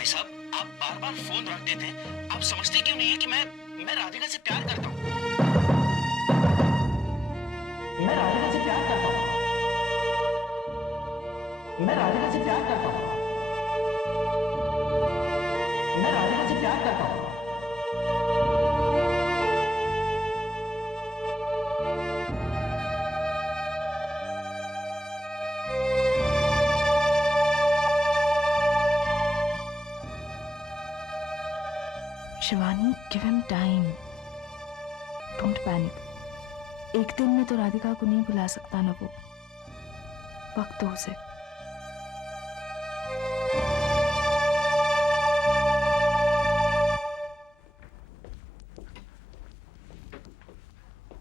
भाई साहब, आप बार बार फोन रख देते हैं। आप समझते क्यों नहीं है कि मैं राधिका से प्यार करता हूँ। मैं राधिका से प्यार करता हूँ। मैं राधिका से प्यार करता हूँ। मैं राधिका से प्यार करता हूँ। Shivani, give him time, don't panic. एक दिन में तो राधिका को नहीं भुला सकता ना वो, वक्त दो उसे।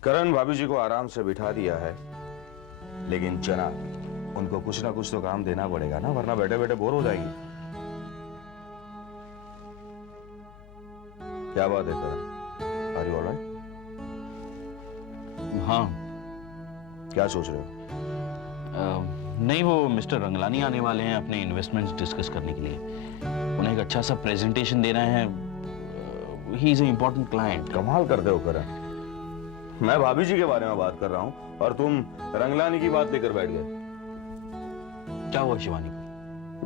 करण भाभी जी को आराम से बिठा दिया है, लेकिन चना उनको कुछ ना कुछ तो काम देना पड़ेगा ना, वरना बैठे बैठे बोर हो जाएंगे। क्या बात है करण, आर यू ऑलराइट? हाँ। क्या सोच रहे हो? नहीं, वो मिस्टर रंगलानी आने वाले हैं अपने इन्वेस्टमेंट्स डिस्कस करने के लिए। उन्हें एक अच्छा सा प्रेजेंटेशन देना है। He is an important client. कमाल करते हो करण, मैं भाभी जी के बारे में बात कर रहा हूं और तुम रंगलानी की बात लेकर बैठ गए। क्या हुआ शिवानी को?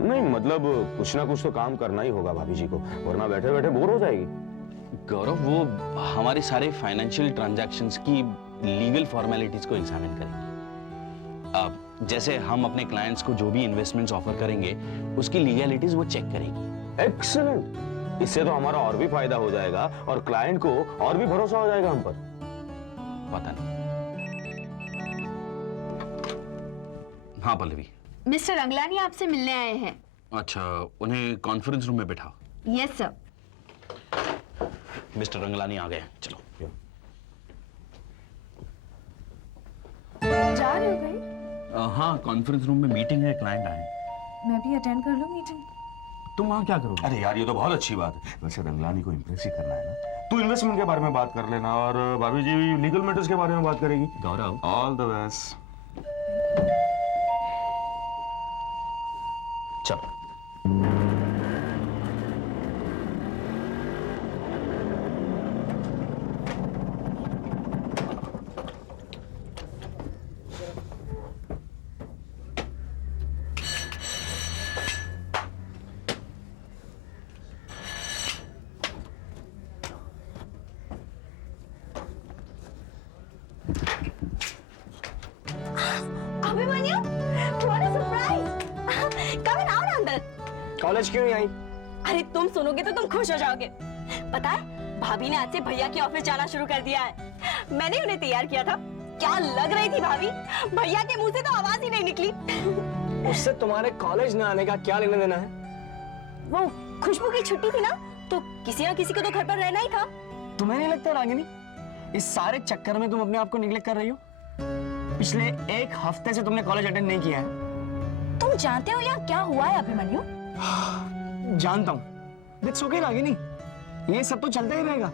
नहीं मतलब कुछ ना कुछ तो काम करना ही होगा भाभी जी को, वरना बैठे बैठे बोर हो जाएगी। गौरव, वो हमारे सारे फाइनेंशियल ट्रांजैक्शंस की लीगल फॉर्मेलिटीज को एग्जामिन करेंगे। जैसे हम अपने क्लाइंट्स को जो भी इन्वेस्टमेंट्स ऑफर करेंगे उसकी लीगैलिटीज वो चेक करेंगी। एक्सीलेंट, इससे तो हमारा और भी फायदा हो जाएगा और क्लाइंट को और भी भरोसा हो जाएगा हम पर। पता नहीं। हाँ पल्लवी। मिस्टर रंगलानी आपसे मिलने आए हैं। अच्छा, उन्हें कॉन्फ्रेंस रूम में बिठाओ। Yes sir. मिस्टर रंगलानी आ गए, चलो। जा रहे हो भाई? हाँ, कॉन्फ्रेंस रूम में मीटिंग है, क्लाइंट आए। मैं भी अटेंड कर लूं मीटिंग? तुम वहाँ क्या करोगे? अरे यार, ये तो बहुत अच्छी बात है। वैसे रंगलानी को इम्प्रेस ही करना है ना। तू इन्वेस्टमेंट के बारे में बात कर लेना और भाभी जी लीगल मैटर्स के बारे में बात करेगी। गौरव, ऑल द बेस्ट। चलो। Abhimanyu, what a surprise! Come in out अंदर। कॉलेज क्यों नहीं आई? अरे तुम सुनोगे तो तुम खुश हो जाओगे। पता है, भाभी ने आज से भैया के ऑफिस जाना शुरू कर दिया है। मैंने उन्हें तैयार किया था। क्या लग रही थी भाभी, भैया के मुंह से तो आवाज ही नहीं निकली। उससे तुम्हारे कॉलेज न आने का क्या लेना देना है? वो खुशबू की छुट्टी थी ना, तो किसी ना किसी को तो घर पर रहना ही था। तुम्हें नहीं लगता रागिनी, इस सारे चक्कर में तुम अपने आप को निग्लेक्ट कर रही हो? पिछले एक हफ्ते से तुमने कॉलेज अटेंड नहीं किया है। तुम जानते हो यहाँ क्या हुआ है अभिमन्यु? जानता हूँ, दैट्स ओके रागिनी, ये सब तो चलता ही रहेगा।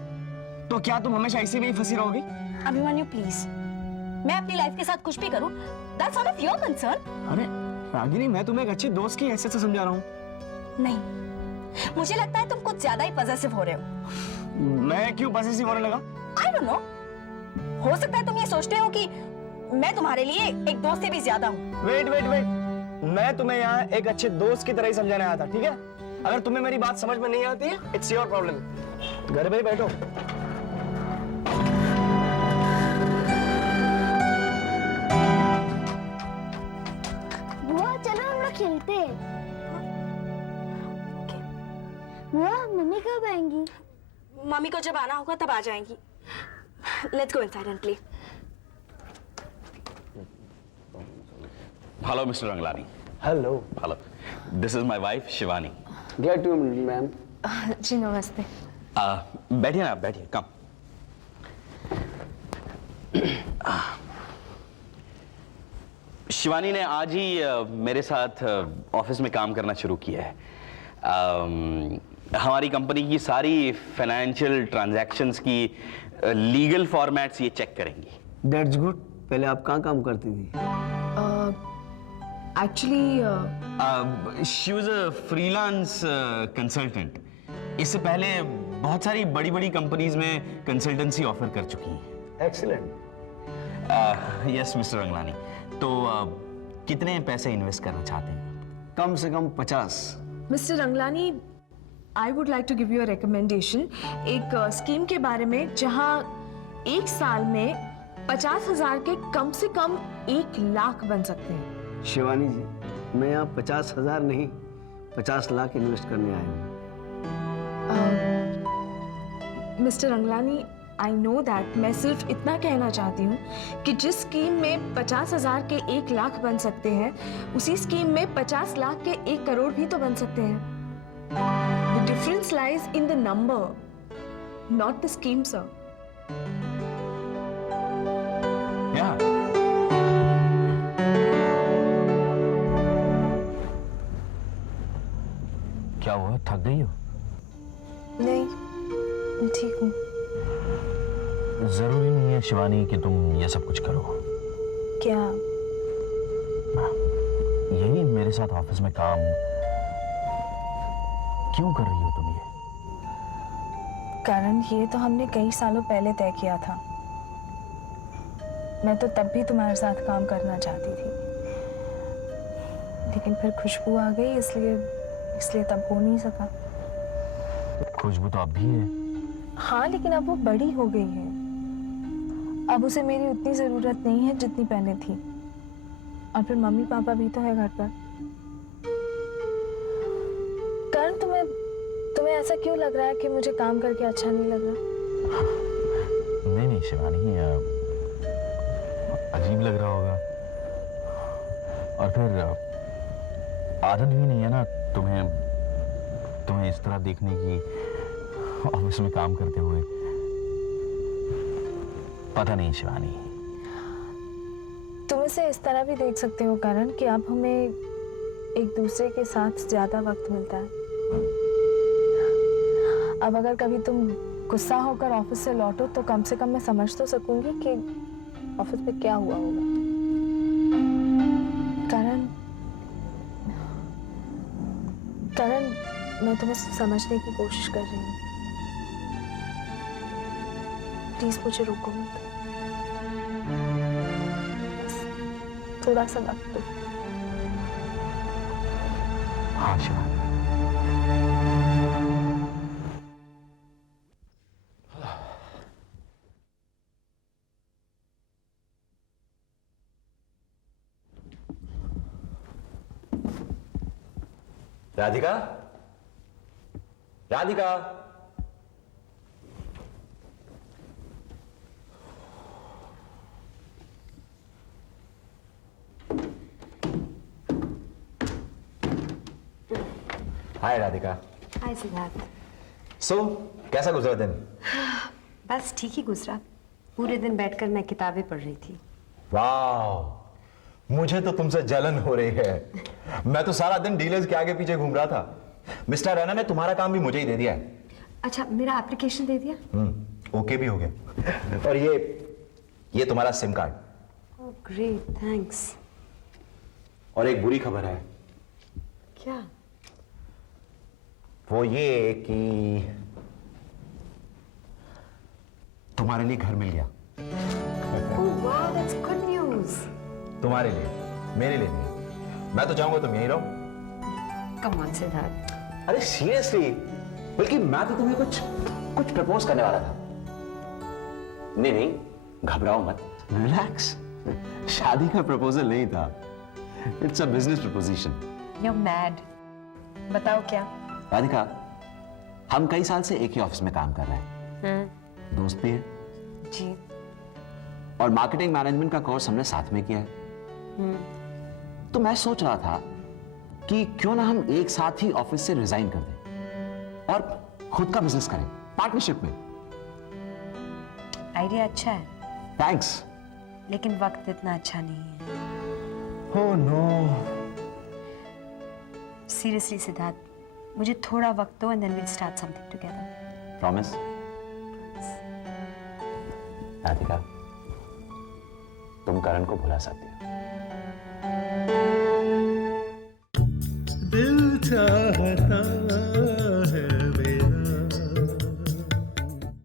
तो क्या तुम हमेशा इसी में ही फंसी रहोगी? अभिमन्यु प्लीज, मैं अपनी लाइफ के साथ कुछ भी करूं, that's none of your concern। अरे रागिनी, मैं तुम्हें एक अच्छे दोस्त की हैसियत से समझा रहा हूँ। नहीं, मुझे लगता है तुम कुछ ज्यादा ही पॉसेसिव हो रहे हो। मैं क्यों पॉसेसिव होने लगा? I don't know, हो सकता है तुम ये सोचते हो कि मैं तुम्हारे लिए एक दोस्त से भी ज्यादा हूँ। वेट, मैं तुम्हें यहाँ एक अच्छे दोस्त की तरह ही समझाने आया था, ठीक है? अगर तुम्हें मेरी बात समझ में नहीं आती है, इट्स योर प्रॉब्लम। घर पे ही बैठो। बुआ चलो हम लोग खेलते हैं। बुआ मम्मी कब आएंगी? मम्मी को जब आना होगा तब आ जाएंगी। Let's go inside and play. Hello mister Ranglani. Hello. Hello, this is my wife Shivani. Glad to ma'am. जी नमस्ते। बैठिए ना, बैठिए, कम। शिवानी ने आज ही मेरे साथ ऑफिस में काम करना शुरू किया है। हमारी कंपनी की सारी फाइनेंशियल ट्रांजैक्शंस की लीगल फॉर्मेट्स ये चेक करेंगी। That's good. पहले आप कहाँ काम करती थी? Actually she was a freelance consultant. इससे पहले बहुत सारी बड़ी बड़ी कंपनीज में कंसल्टेंसी ऑफर कर चुकी हैं। एक्सीलेंट। यस मिस्टर रंगलानी, तो कितने पैसे इन्वेस्ट करना चाहते हैं? कम से कम 50। Mister Ranglani, I would like to give you a recommendation, एक स्कीम के बारे में जहां एक साल में 50,000 के कम से कम 1 लाख बन सकते हैं। शिवानी जी, मैं यहाँ 50,000 नहीं 50 लाख इन्वेस्ट करने आया हूँ। Mister Ranglani, I know that, मैं सिर्फ इतना कहना चाहती हूँ कि जिस स्कीम में 50,000 के 1 लाख बन सकते हैं, उसी स्कीम में 50 लाख के 1 करोड़ भी तो बन सकते हैं। The difference lies in the number, not the scheme, sir. Yeah. क्या हुआ, थक गई हो? नहीं, मैं ठीक हूँ। जरूरी नहीं है शिवानी कि तुम ये सब कुछ करो। क्या? यही मेरे साथ ऑफिस में काम क्यों कर रही हो तुम ये? कारण ये तो हमने कई सालों पहले तय किया था। मैं तो तब भी तुम्हारे साथ काम करना चाहती थी, लेकिन फिर खुशबू आ गई, इसलिए तब हो नहीं सका। खुशबू तो अब भी है। हाँ, लेकिन अब वो बड़ी हो गई है। अब उसे मेरी उतनी जरूरत नहीं है जितनी पहले थी। और फिर मम्मी पापा भी तो है घर पर। करण, तुम्हें ऐसा क्यों लग रहा है कि मुझे काम करके अच्छा नहीं लग रहा? नहीं नहीं शिवानी, अजीब लग रहा होगा। और फिर आदत भी नहीं है ना तुम्हें इस तरह देखने की ऑफिस में काम करते हुए। पता नहीं शिवानी। तुम इसे इस तरह भी देख सकते हो करण कि अब हमें एक दूसरे के साथ ज्यादा वक्त मिलता है। अब अगर कभी तुम गुस्सा होकर ऑफिस से लौटो तो कम से कम मैं समझ तो सकूंगी कि ऑफिस में क्या हुआ होगा। करण, मैं तुम्हें समझने की कोशिश कर रही हूँ। प्लीज मुझे रोको मत। थोड़ा सा वक्त दो। हाँ शिवानी। राधिका, राधिका, हाय राधिका। हाय सिद्धार्थ। सो कैसा गुजरा दिन? बस ठीक ही गुजरा। पूरे दिन बैठकर मैं किताबें पढ़ रही थी। वाह, मुझे तो तुमसे जलन हो रही है। मैं तो सारा दिन डीलर्स के आगे पीछे घूम रहा था। मिस्टर रैना ने तुम्हारा काम भी मुझे ही दे दिया है। अच्छा, मेरा एप्लीकेशन दे दिया? ओके भी हो गया। और ये तुम्हारा SIM card. Oh great, thanks. और एक बुरी खबर है। क्या? वो ये कि तुम्हारे लिए घर मिल गया। Oh wow, that's good news. तुम्हारे लिए, मेरे लिए नहीं। मैं तो चाहूंगा तुम यहीं रहो। Come on Siddharth. अरे सीरियसली, बल्कि मैं तो तुम्हें कुछ प्रपोज करने वाला था। नहीं नहीं, घबराओ मत, रिलैक्स। शादी का प्रपोजल नहीं था, it's a business preposition. You mad. बताओ क्या? राधिका, हम कई साल से एक ही ऑफिस में काम कर रहे हैं। दोस्त भी है जी। और मार्केटिंग मैनेजमेंट का कोर्स हमने साथ में किया है। तो मैं सोच रहा था कि क्यों ना हम एक साथ ही ऑफिस से रिजाइन कर दें और खुद का बिजनेस करें, पार्टनरशिप में। आइडिया अच्छा है, थैंक्स। लेकिन वक्त इतना अच्छा नहीं है। Oh no. सीरियसली सिद्धार्थ, मुझे थोड़ा वक्त दो and then we'll start something together. Promise? Radhika, तुम करण को भुला सकती हो। था